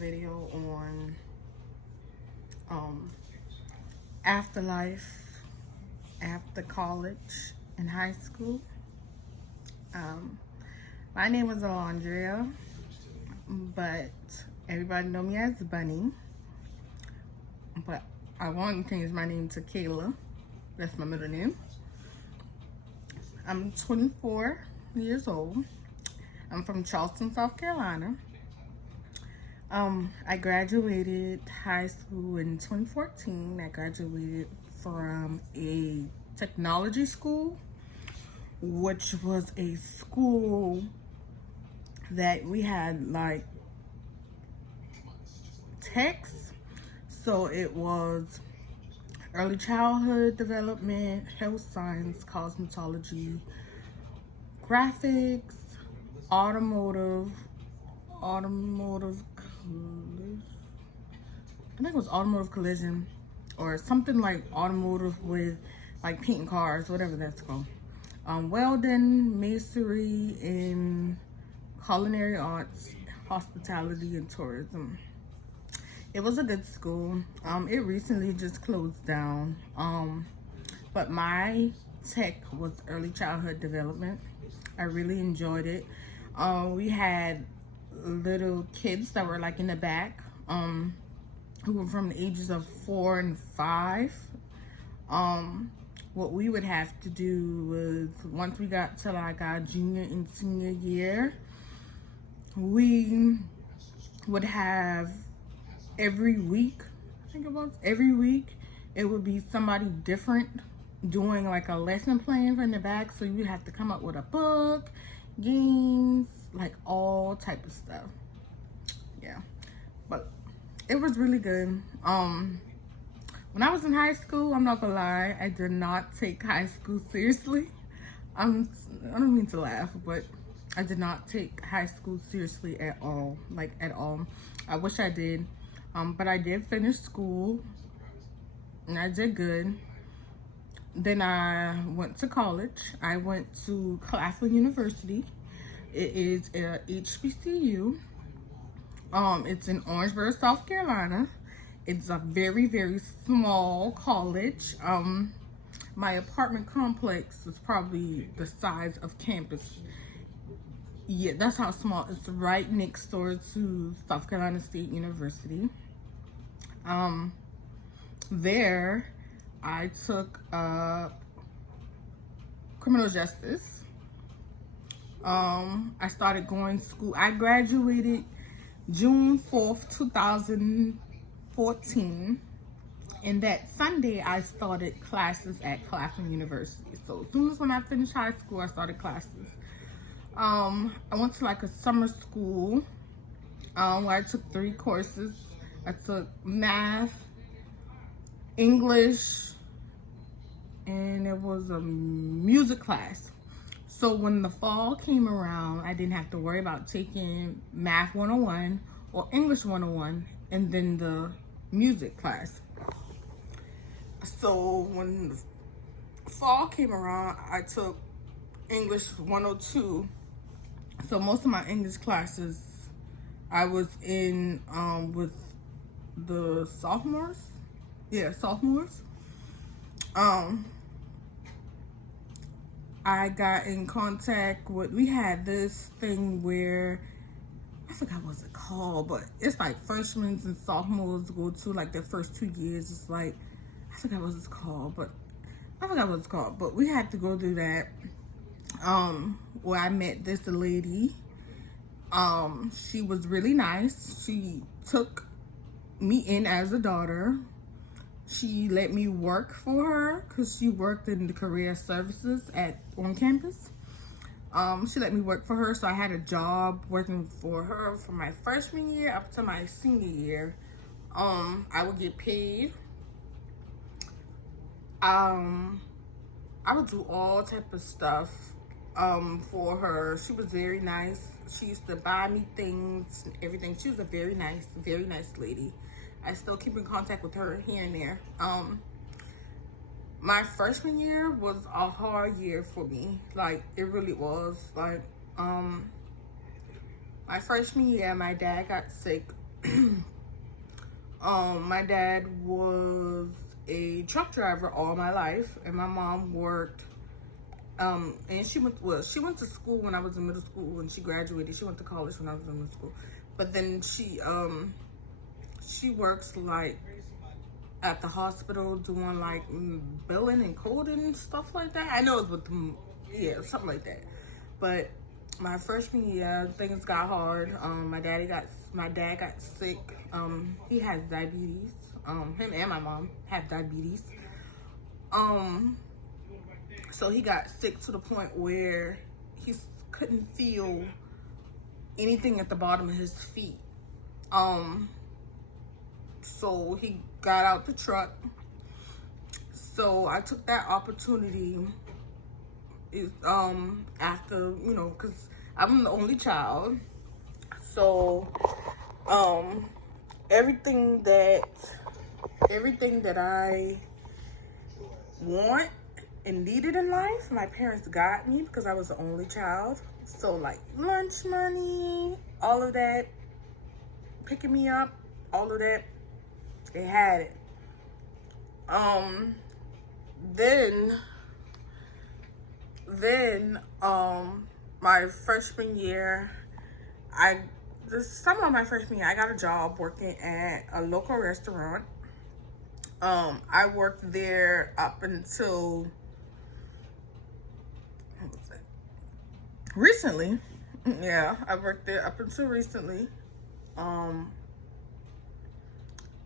video on afterlife after college and high school. My name is Alondria, but everybody know me as Bunny. But I want to change my name to Kayla. That's my middle name. I'm 24 years old. I'm from Charleston, South Carolina. I graduated high school in 2014. I graduated from a technology school, which was a school that we had like techs. So it was early childhood development, health science, cosmetology, graphics, automotive, I think it was automotive collision or something like automotive with like painting cars, whatever that's called. Welding, masonry, and culinary arts, hospitality, and tourism. It was a good school. It recently just closed down. But my tech was early childhood development. I really enjoyed it. We had little kids that were like in the back, who were from the ages of 4 and 5. What we would have to do was, once we got to like our junior and senior year, we would have every week, I think it was every week, it would be somebody different doing like a lesson plan from the back. So you have to come up with a book, games, like all type of stuff. Yeah, but it was really good. When I was in high school, I'm not gonna lie, I did not take high school seriously. I don't mean to laugh, but I did not take high school seriously at all, like at all. I wish I did, but I did finish school and I did good. Then I went to college. I went to Claflin University. It is a HBCU. It's in Orangeburg, South Carolina. It's a very, very small college. My apartment complex is probably the size of campus. Yeah, that's how small. It's right next door to South Carolina State University. There, I took criminal justice. I started going to school. I graduated June 4th, 2014. And that Sunday, I started classes at Claflin University. So as soon as when I finished high school, I started classes. I went to like a summer school where I took 3 courses. I took math, English, and it was a music class. So when the fall came around, I didn't have to worry about taking math 101 or English 101 and then the music class. So when the fall came around, I took English 102. So most of my English classes I was in with the sophomores. Yeah, sophomores. I got in contact with, we had this thing where, I forgot what it's called, but it's like freshmen and sophomores go to like their first 2 years. It's like, I forgot what it's called, but we had to go through that, where I met this lady. She was really nice. She took me in as a daughter. She let me work for her because she worked in the career services on campus. She let me work for her, so I had a job working for her from my freshman year up to my senior year. I would get paid. I would do all type of stuff for her. She was very nice. She used to buy me things and everything. She was a very nice lady. I still keep in contact with her here and there. My freshman year was a hard year for me. Like, it really was. Like, my freshman year, my dad got sick My dad was a truck driver all my life, and my mom worked. And she went to school when I was in middle school, and she graduated. She went to college when I was in middle school, but then she works like at the hospital doing like billing and coding and stuff like that. I know it's with them, yeah, something like that. But my freshman year, things got hard. My dad got sick. He has diabetes. Him and my mom have diabetes. So he got sick to the point where he couldn't feel anything at the bottom of his feet. So he got out the truck. So I took that opportunity after, because I'm the only child. So everything that I want and needed in life, my parents got me because I was the only child. So like lunch money, all of that, picking me up, all of that, they had it. Then my freshman year, the summer of my freshman year, I got a job working at a local restaurant. I worked there up until, what was that? Recently. Yeah, I worked there up until recently.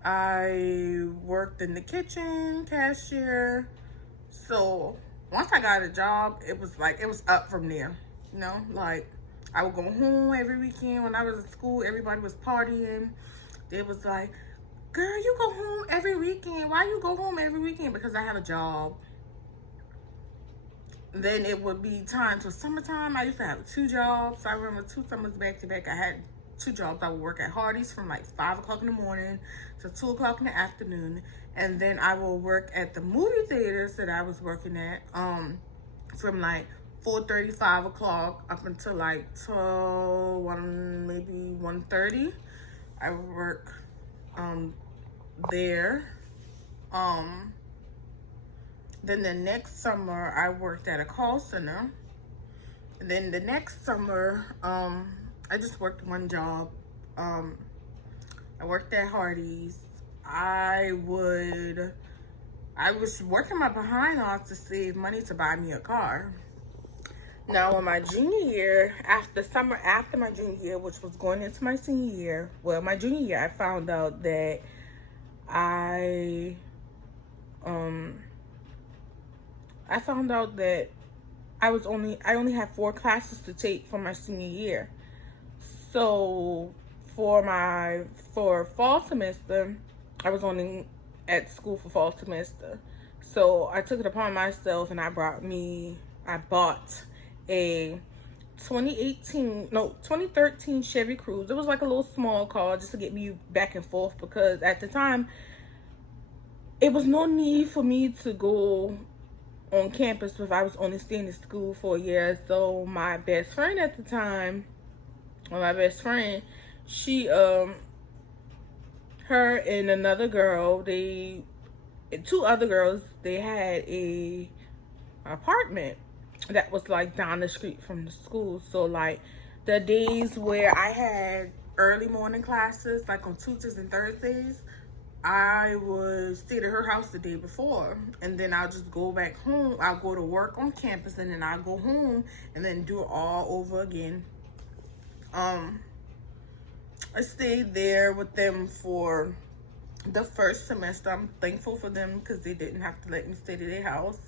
I worked in the kitchen, cashier. So once I got a job, it was up from there. Like I would go home every weekend. When I was at school, everybody was partying. They was like, girl, you go home every weekend. Why you go home every weekend? Because I have a job. Then it would be time for summertime. I used to have 2 jobs. I remember 2 summers back to back. I had 2 jobs. I would work at Hardee's from like 5 o'clock in the morning to 2 o'clock in the afternoon. And then I will work at the movie theaters that I was working at from like 4:30, 5 o'clock up until like 12, maybe 1:30. I would work there. Then the next summer I worked at a call center. And then the next summer, I just worked 1 job. I worked at Hardee's. I was working my behind off to save money to buy me a car. Now, in my junior year, after my junior year, which was going into my senior year, my junior year, I found out that I only had 4 classes to take for my senior year. So for fall semester, I was only at school for fall semester. So I took it upon myself and I bought a 2013 Chevy Cruze. It was like a little small car just to get me back and forth, because at the time it was no need for me to go on campus if I was only staying in school for a year. So my best friend at the time, she her and another girl, 2 other girls, they had a apartment that was like down the street from the school. So like the days where I had early morning classes, like on Tuesdays and Thursdays, I would stay at her house the day before, and then I'll just go back home. I'll go to work on campus, and then I'll go home and then do it all over again. I stayed there with them for the first semester. I'm thankful for them because they didn't have to let me stay to their house.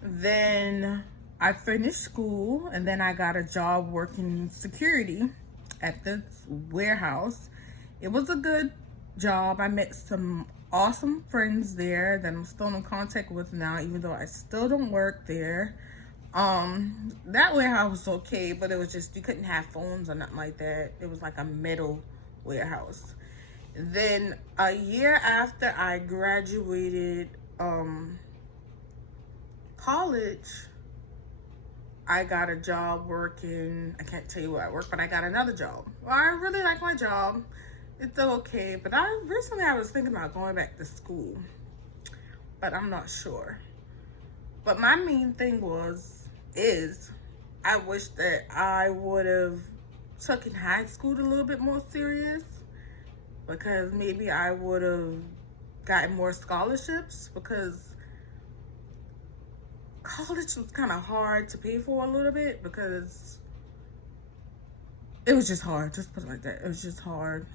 Then I finished school, and then I got a job working security at the warehouse. It was a good job. I met some awesome friends there that I'm still in contact with now, even though I still don't work there. That warehouse was okay, but it was just, you couldn't have phones or nothing like that. It was like a metal warehouse. Then a year after I graduated college, I got a job working, I can't tell you where I work, but I got another job. Well, I really like my job. It's okay, but recently I was thinking about going back to school, but I'm not sure. But my main thing is I wish that I would have taken high school a little bit more serious, because maybe I would have gotten more scholarships, because college was kind of hard to pay for a little bit, because it was just hard. Just put it like that. It was just hard.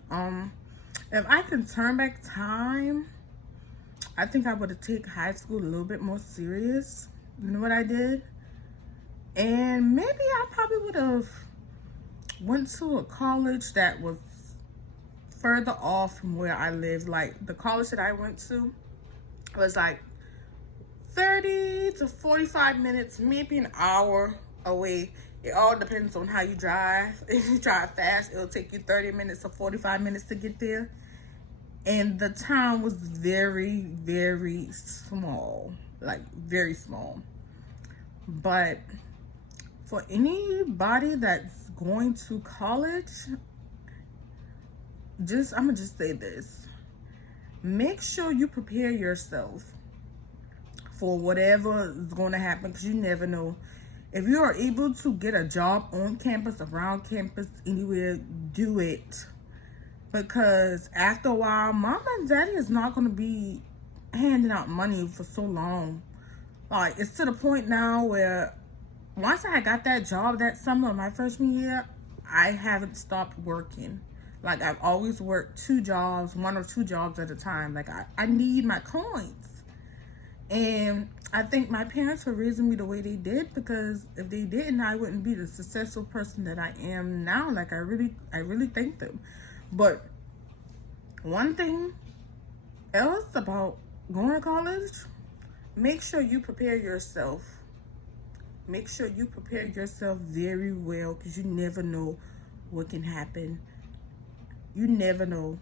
If I can turn back time, I think I would have taken high school a little bit more serious than what I did. And maybe I probably would have went to a college that was further off from where I lived. Like the college that I went to was like 30 to 45 minutes, maybe an hour away. It all depends on how you drive. If you drive fast, it'll take you 30 minutes or 45 minutes to get there. And the town was very, very small, like very small. But for anybody that's going to college, I'm gonna just say this. Make sure you prepare yourself for whatever is going to happen, because you never know. If you are able to get a job on campus, around campus, anywhere, do it. Because after a while, mom and daddy is not going to be handing out money for so long. Like, it's to the point now where once I got that job that summer, my freshman year, I haven't stopped working. Like, I've always worked 2 jobs, 1 or 2 jobs at a time. Like, I need my coins. And I think my parents were raising me the way they did, because if they didn't, I wouldn't be the successful person that I am now. Like, I really thank them. But one thing else about going to college, make sure you prepare yourself. Make sure you prepare yourself very well, because you never know what can happen. You never know